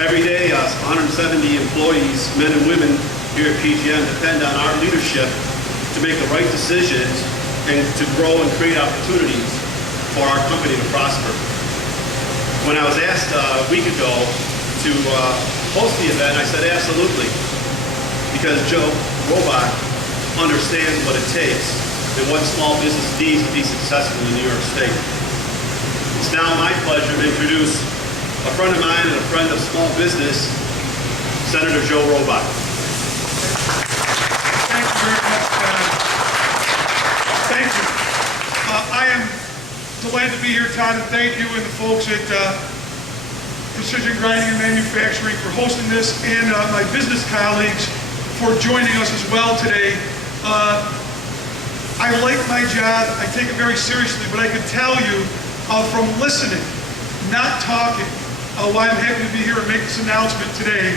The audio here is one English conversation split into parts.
Every day, 170 employees, men and women here at PGM, depend on our leadership to make the right decisions and to grow and create opportunities for our company to prosper. When I was asked a week ago to host the event, I said absolutely, because Joe Robach understands what it takes and what small business needs to be successful in New York State. It's now my pleasure to introduce a friend of mine and a friend of small business, Senator Joe Robach. Thank you very much, Todd. Thank you. I am delighted to be here, Todd, and thank you and the folks at Precision Grinding and Manufacturing for hosting this, and my business colleagues for joining us as well today. I like my job. I take it very seriously, but I can tell you from listening, not talking, why I'm happy to be here and make this announcement today.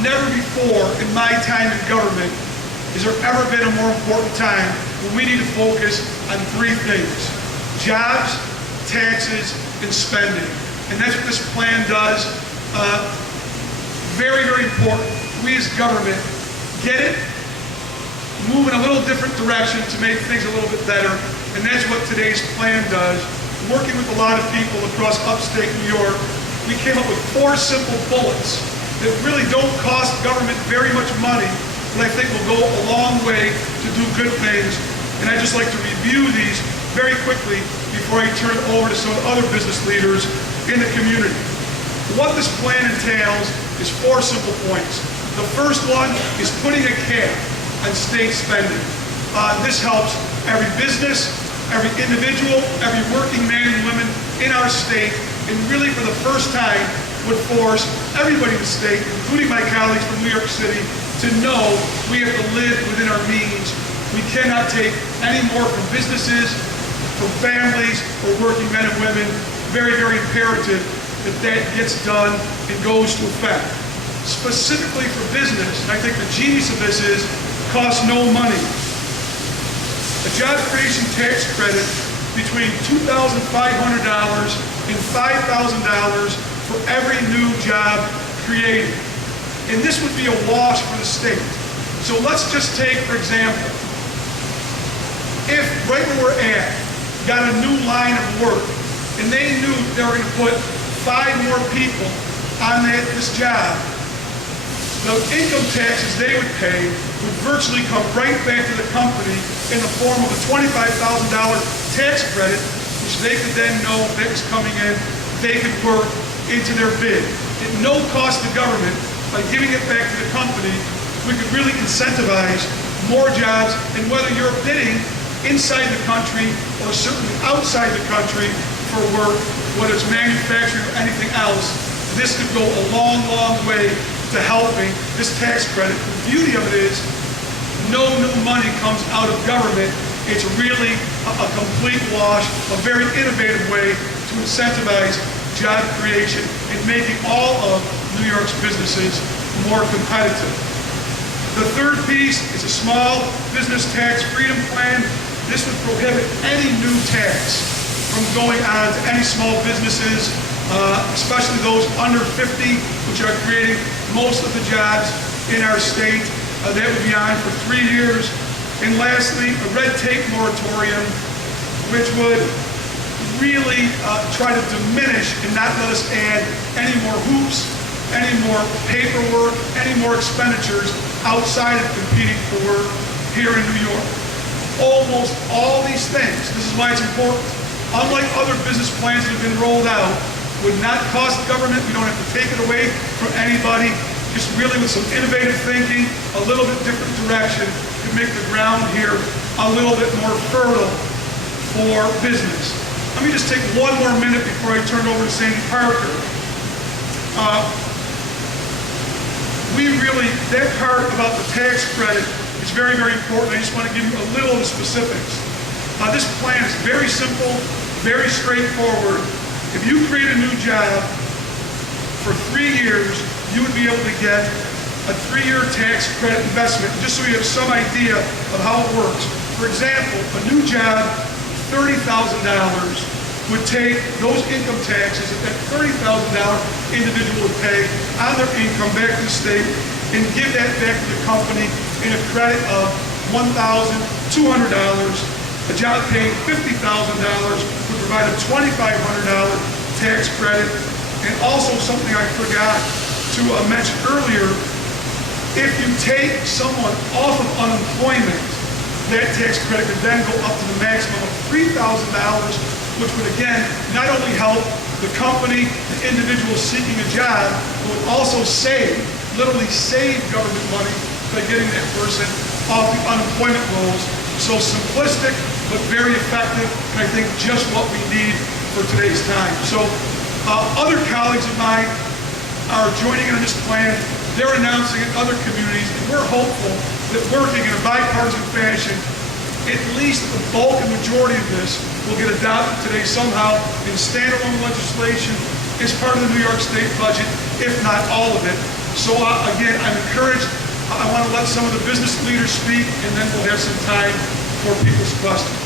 Never before in my time in government has there ever been a more important time when we need to focus on three things: jobs, taxes, and spending. And that's what this plan does. Very, very important. We as government get it, move in a little different direction to make things a little bit better. And that's what today's plan does. Working with a lot of people across upstate New York, we came up with 4 simple bullets that really don't cost government very much money, but I think will go a long way to do good things. And I'd just like to review these very quickly before I turn it over to some other business leaders in the community. What this plan entails is 4 simple points. The first one is putting a cap on state spending. This helps every business, every individual, every working man and woman in our state, and really for the first time would force everybody in the state, including my colleagues from New York City, to know we have to live within our means. We cannot take any more from businesses, from families, or working men and women. Very, very imperative that that gets done and goes to effect. Specifically for business, and I think the genius of this is, costs no money. A job creation tax credit between $2,500 and $5,000 for every new job created. And this would be a wash for the state. So let's just take, for example, if right where we're at, got a new line of work, and they knew they were going to put 5 more people on this job, the income taxes they would pay would virtually come right back to the company in the form of a $25,000 tax credit, which they could then know if that was coming in, they could work into their bid. At no cost to government, by giving it back to the company, we could really incentivize more jobs, and whether you're bidding inside the country or certainly outside the country for work, whether it's manufacturing or anything else, this could go a long, long way to helping this tax credit. The beauty of it is no new money comes out of government. It's really a complete wash, a very innovative way to incentivize job creation and making all of New York's businesses more competitive. The third piece is a small business tax freedom plan. This would prohibit any new tax from going on to any small businesses, especially those under 50, which are creating most of the jobs in our state. That would be on for 3 years. And lastly, a red tape moratorium, which would really try to diminish and not let us add any more hoops, any more paperwork, any more expenditures outside of competing for work here in New York. Almost all these things, this is why it's important, unlike other business plans that have been rolled out, would not cost government. We don't have to take it away from anybody. Just really with some innovative thinking, a little bit different direction to make the ground here a little bit more fertile for business. Let me just take one more minute before I turn it over to Sandy Parker. That part about the tax credit is very, very important. I just want to give you a little of the specifics. This plan is very simple, very straightforward. If you create a new job for 3 years, you would be able to get a 3-year tax credit investment, just so you have some idea of how it works. For example, a new job, $30,000, would take those income taxes that $30,000 individual would pay on their income back to the state and give that back to the company in a credit of $1,200. A job paying $50,000 would provide a $2,500 tax credit. And also something I forgot to mention earlier, if you take someone off of unemployment, that tax credit could then go up to the maximum of $3,000, which would again not only help the company, the individual seeking a job, but would also literally save government money by getting that person off the unemployment rolls. So simplistic, but very effective, and I think just what we need for today's time. So other colleagues of mine are joining in on this plan. They're announcing in other communities, and we're hopeful that working in a bipartisan fashion, at least the bulk and majority of this will get adopted today somehow in standalone legislation as part of the New York State budget, if not all of it. So again, I'm encouraged. I want to let some of the business leaders speak, and then we'll have some time for people's questions.